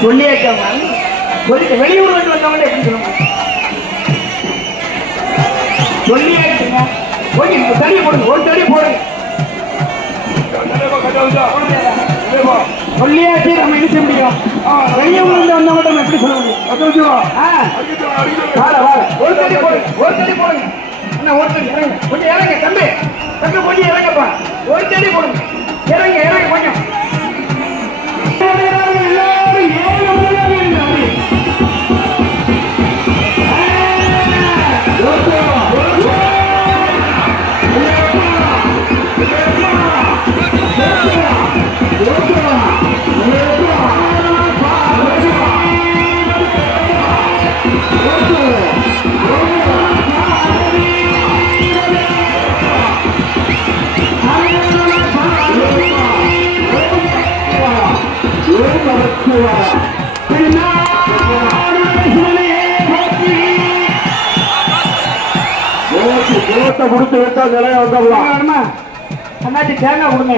சொல்லியாச்சாமா சொல்லிட்டு வெளியூர் வந்து வந்தவங்க எப்படி சொல்லுங்க சொல்லியாச்சுங்க கொஞ்சம் தடி போடுங்க ஒரு தடி போடுங்க சொல்லியாச்சு நம்ம இழுக்க முடியும் வெளியூர் வந்து வந்தவங்க நம்ம எப்படி சொல்ல முடியும் ஒரு தடி போடுங்க ஒரு தடி போடுங்க அண்ணா ஒரு தடி இறங்க கொஞ்சம் இறங்க தம்பி தம்பி கொஞ்சம் இறங்கப்பா ஒரு தடி போடுங்க இறங்க இறங்க கொஞ்சம் கொடுத்து விட்டா நிலையா வந்துடலாம் அண்ணாச்சி தேங்காய் கொடுங்க